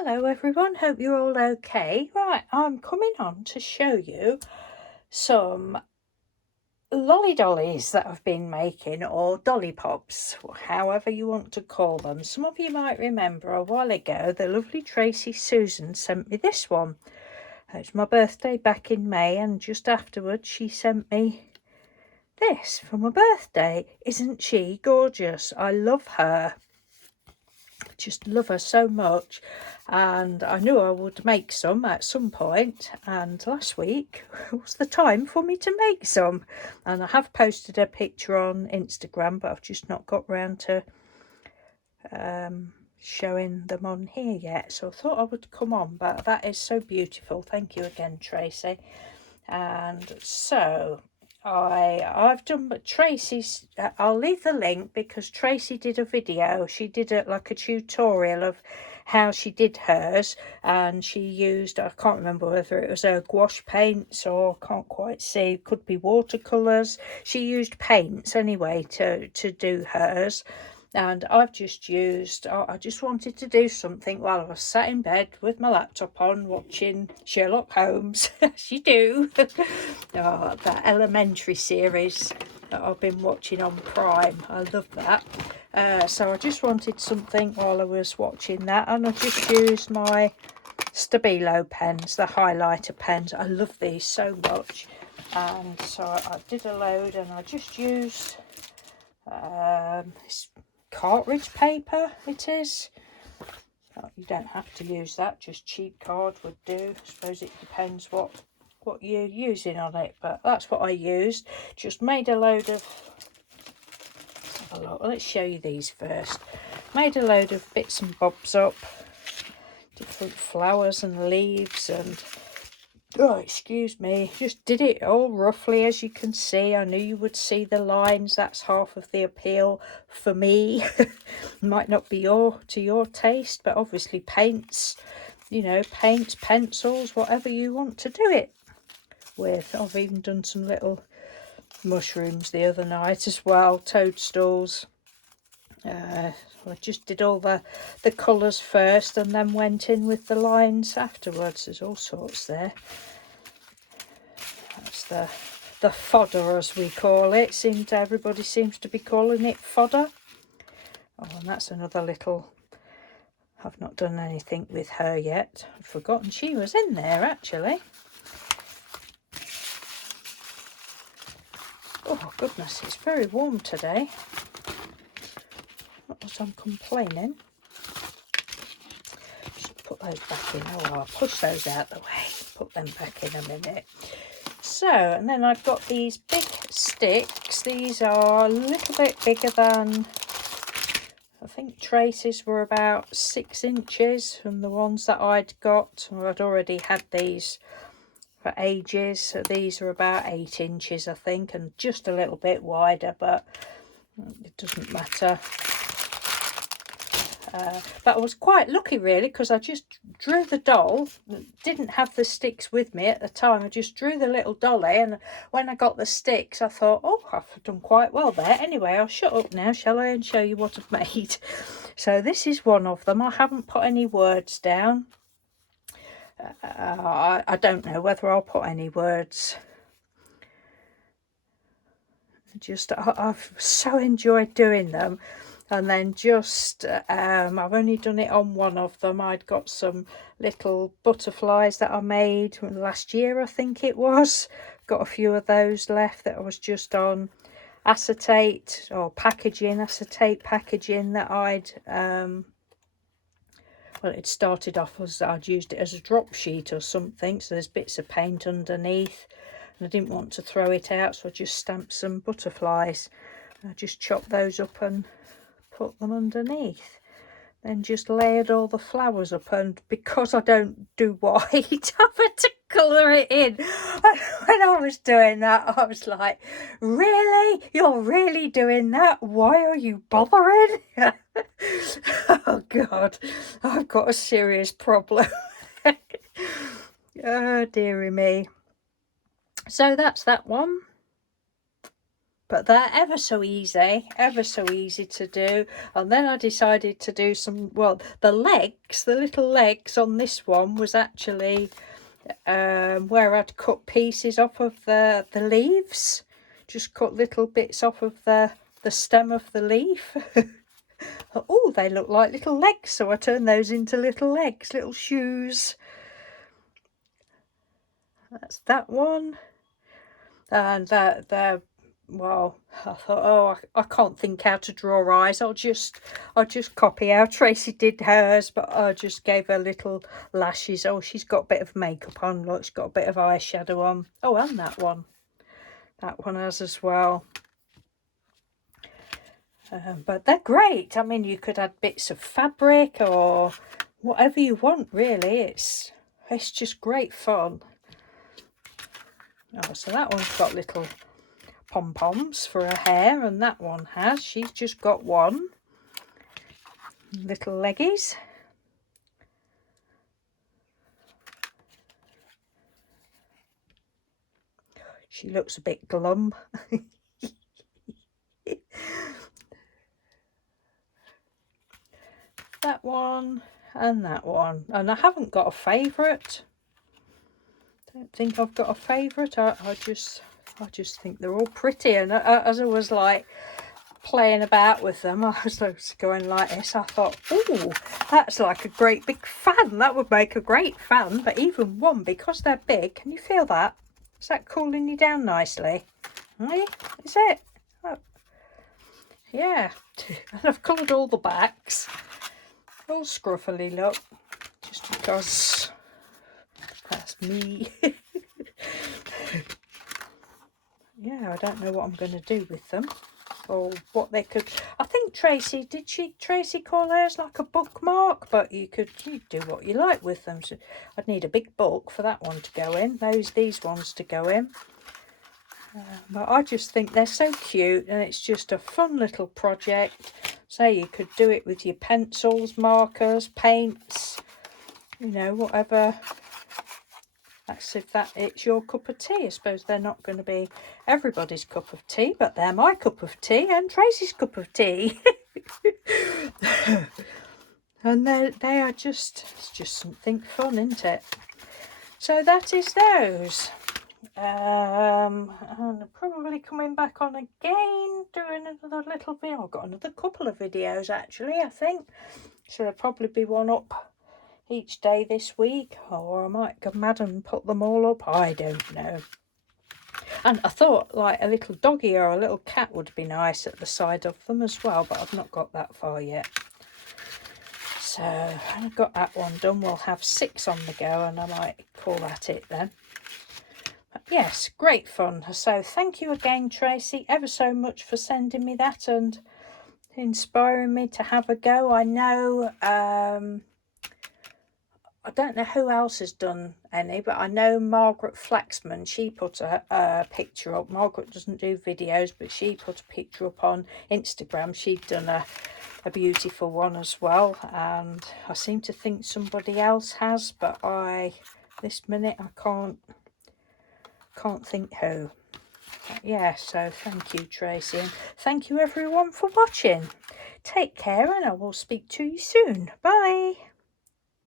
Hello everyone, hope you're all okay. Right, I'm coming on to show you some lolly dollies that I've been making, or dolly pops, however you want to call them. Some of you might remember a while ago the lovely Tracey Susan sent me this one. It's my birthday back in May, and just afterwards she sent me this for my birthday. Isn't she gorgeous? I love her. Just love her so much, and I knew I would make some at some point, and last week was the time for me to make some, and I have posted a picture on Instagram, but I've just not got round to showing them on here yet, so I thought I would come on. But that is so beautiful. Thank you again, Tracey. And so I've done, but Tracey's, I'll leave the link because Tracey did a video. She did it like a tutorial of how she did hers, and she used, I can't remember whether it was her gouache paints or can't quite see, could be watercolours. She used paints anyway to do hers. And I've just used, I just wanted to do something while I was sat in bed with my laptop on watching Sherlock Holmes, as you do. That elementary series that I've been watching on Prime, I love that. So I just wanted something while I was watching that, and I just used my Stabilo pens, the highlighter pens. I love these so much, and so I did a load, and I just used this cartridge paper. It is, you don't have to use that, just cheap card would do. I suppose it depends what you're using on it, but that's what I used. Just made a load of, have a look, let's show you these first. Made a load of bits and bobs up, different flowers and leaves, and oh, excuse me, just did it all roughly, as you can see. I knew you would see the lines. That's half of the appeal for me. Might not be to your taste, but obviously paints, you know, paints, pencils, whatever you want to do it with. I've even done some little mushrooms the other night as well, toadstools. I just did all the colours first and then went in with the lines afterwards. There's all sorts there. That's the fodder, as we call it. Everybody seems to be calling it fodder. Oh, and that's another little, I've not done anything with her yet. I've forgotten she was in there actually. Oh goodness, it's very warm today. Not that I'm complaining. Just put those back in. Oh, I'll push those out the way. Put them back in a minute. So, and then I've got these big sticks. These are a little bit bigger than, I think Tracey's were about 6 inches, and the ones that I'd got, I'd already had these for ages, so these are about 8 inches I think, and just a little bit wider, but it doesn't matter. But I was quite lucky really, because I just drew the doll, didn't have the sticks with me at the time. I just drew the little dolly, and when I got the sticks I thought, oh, I've done quite well there. Anyway, I'll shut up now, shall I, and show you what I've made. So this is one of them. I haven't put any words down. I don't know whether I'll put any words. Just I've so enjoyed doing them. And then just I've only done it on one of them. I'd got some little butterflies that I made last year, I think it was. Got a few of those left that I was just on acetate or packaging, acetate packaging that I'd well, it started off as I'd used it as a drop sheet or something, so there's bits of paint underneath, and I didn't want to throw it out, so I just stamped some butterflies. I just chopped those up and put them underneath, then just layered all the flowers up, and because I don't do white, I've had to colour it in. And when I was doing that, I was like, really? You're really doing that? Why are you bothering? Oh God, I've got a serious problem. Oh dearie me. So that's that one. But they're ever so easy to do. And then I decided to do some, well, the legs, the little legs on this one was actually where I'd cut pieces off of the leaves. Just cut little bits off of the stem of the leaf. Oh, they look like little legs, so I turned those into little legs, little shoes. That's that one. And they're, well, I thought, oh, I can't think how to draw eyes. I'll just copy how Tracey did hers, but I just gave her little lashes. Oh, she's got a bit of makeup on. Look, she's got a bit of eyeshadow on. Oh, and that one has as well. But they're great. I mean, you could add bits of fabric or whatever you want, really. It's just great fun. Oh, so that one's got little pom-poms for her hair, and that one has. She's just got one. Little leggies. She looks a bit glum. That one and that one. And I haven't got a favourite. Don't think I've got a favourite. I just think they're all pretty. And as I was like playing about with them, I was going like this. I thought, oh, that's like a great big fan. That would make a great fan. But even one, because they're big, can you feel that? Is that cooling you down nicely? Hey, is it? Oh. Yeah. And I've coloured all the backs. All scruffily, look. Just because that's me. Yeah, I don't know what I'm going to do with them. Or what they could. I think Tracey, did Tracey call hers like a bookmark? But you do what you like with them. So I'd need a big book for that one to go in. These ones to go in. But I just think they're so cute, and it's just a fun little project. So you could do it with your pencils, markers, paints, you know, whatever. That's if it's your cup of tea. I suppose they're not going to be everybody's cup of tea, but they're my cup of tea and Tracey's cup of tea. And they are just, it's just something fun, isn't it? So that is those. And I'm probably coming back on again, doing another little video. I've got another couple of videos actually, I think. So there'll probably be one up each day this week, or I might go mad and put them all up. I don't know. And I thought like a little doggy or a little cat would be nice at the side of them as well, but I've not got that far yet. So when I've got that one done, we'll have 6 on the go, and I might call that it then. But yes, great fun. So thank you again, Tracey, ever so much for sending me that and inspiring me to have a go. I know I don't know who else has done any, but I know Margaret Flaxman, she put a picture up. Margaret doesn't do videos, but she put a picture up on Instagram. She'd done a beautiful one as well, and I seem to think somebody else has, but this minute I can't think who. But yeah, so thank you, Tracey, and thank you everyone for watching. Take care, and I will speak to you soon. Bye.